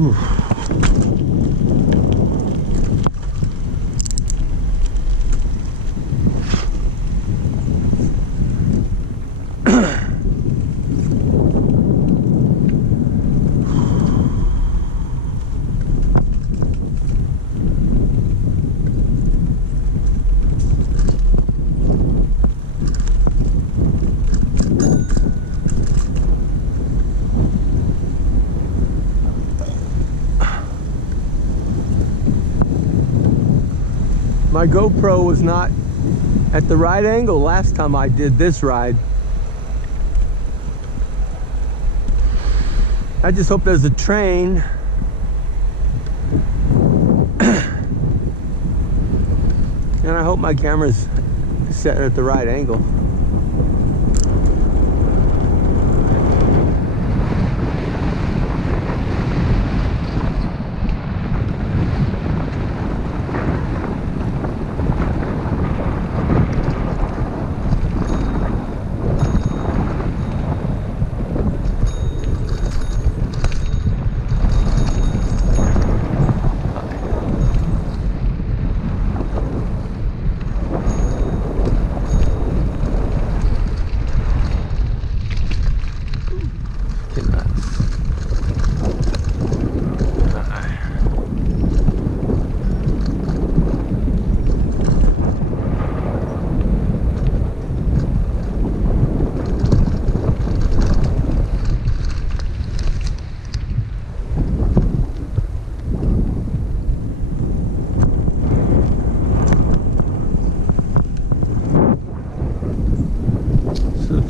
Whew. My GoPro was not at the right angle last time I did this ride. I just hope there's a train. And I hope my camera's set at the right angle.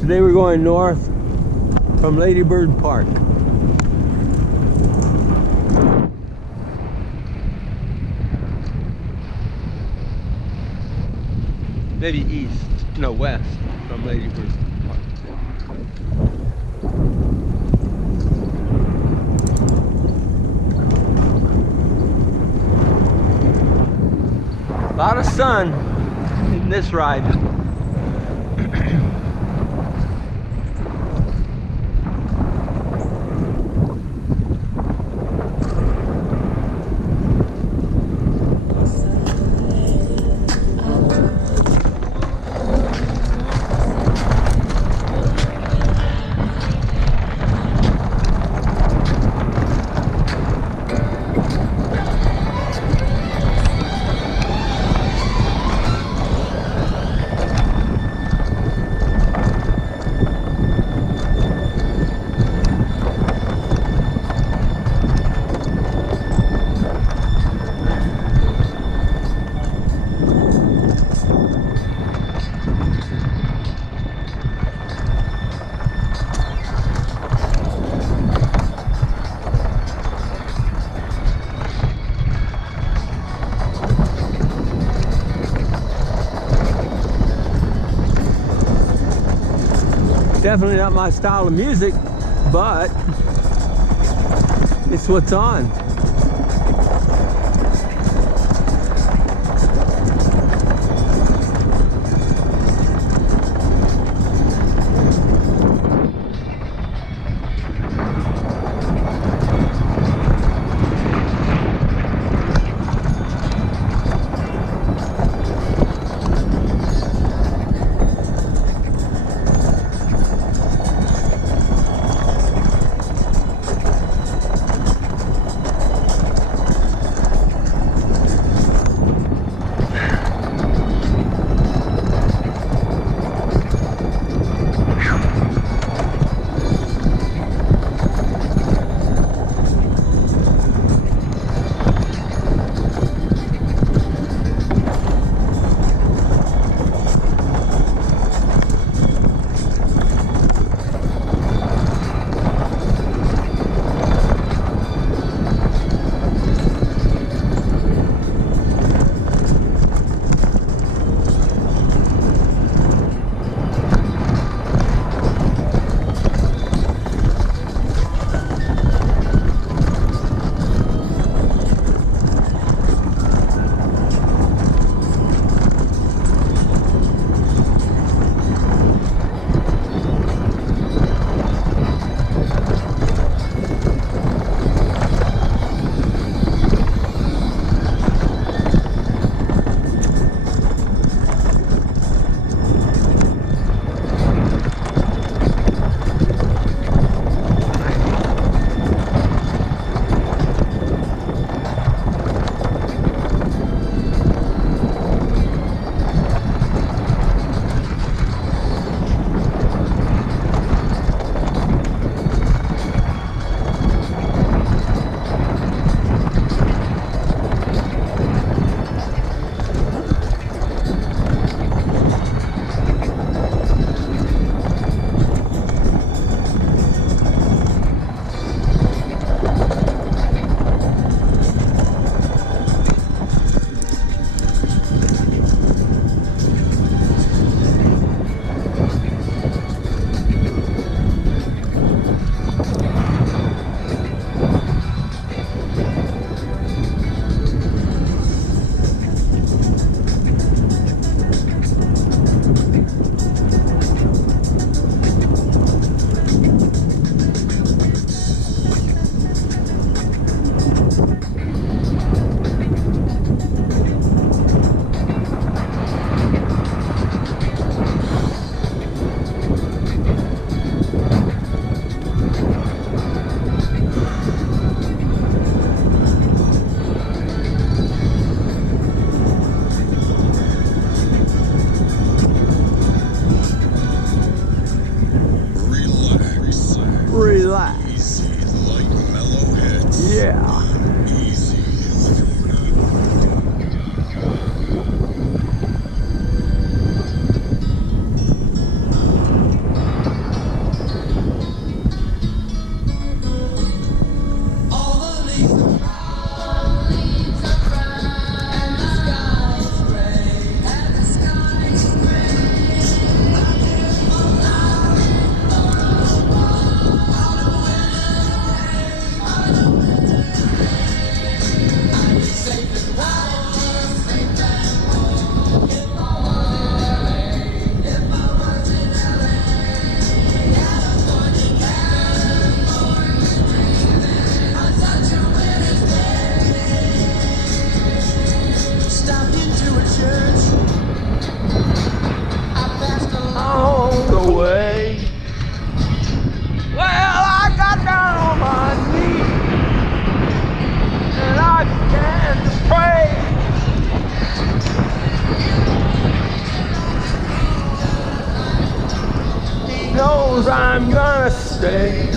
Today we're going north from Lady Bird Park. Maybe east, no, west from Lady Bird Park. A lot of sun in this ride. Definitely not my style of music, but it's what's on. knows I'm gonna stay.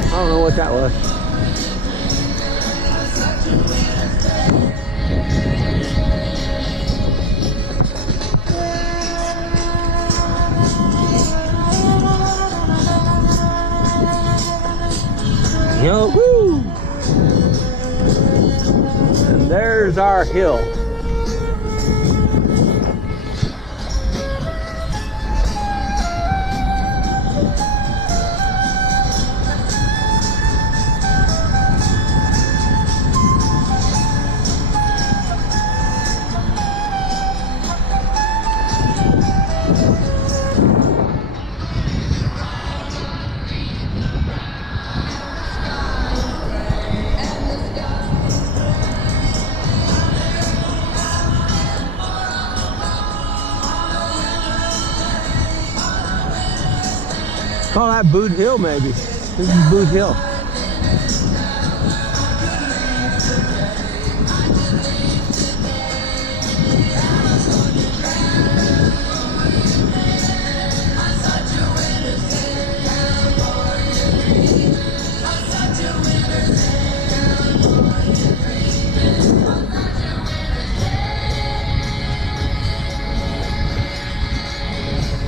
I don't know what that was. Yo-hoo! And there's our hill. Call that Boot Hill, maybe. This is Boot Hill.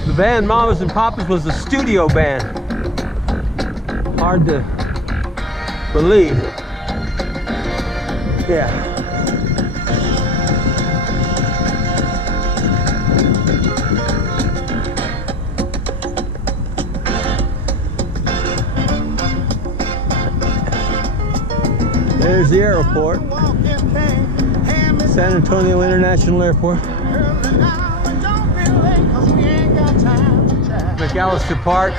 The band Mamas and Papas was a studio band. Hard to believe. Yeah. There's the airport. San Antonio International Airport. McAllister Park.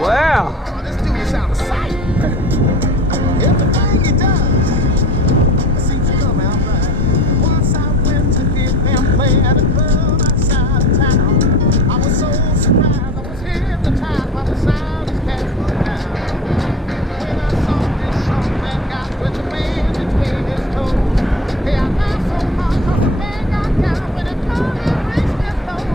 Wow. This dude is out of sight. Everything he does seems to come out right. Once I went to hear them play at a club outside of town. I was so surprised. I was hypnotized by the sound his cat put down. When I saw this song that got with the man between his toes. Hey, I laughed so hard 'cause the man got down when it turned and reached his nose.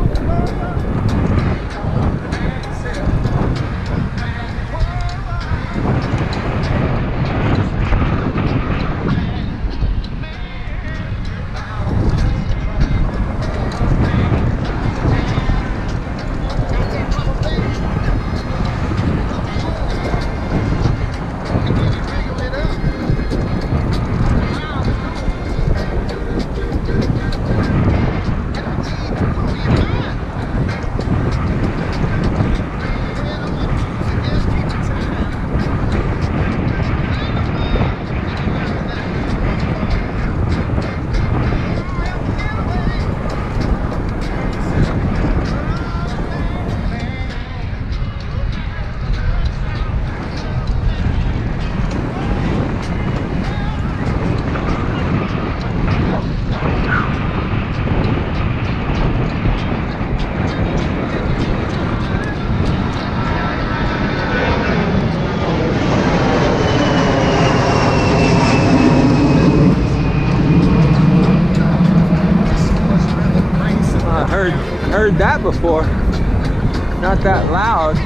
Heard that before. Not that loud.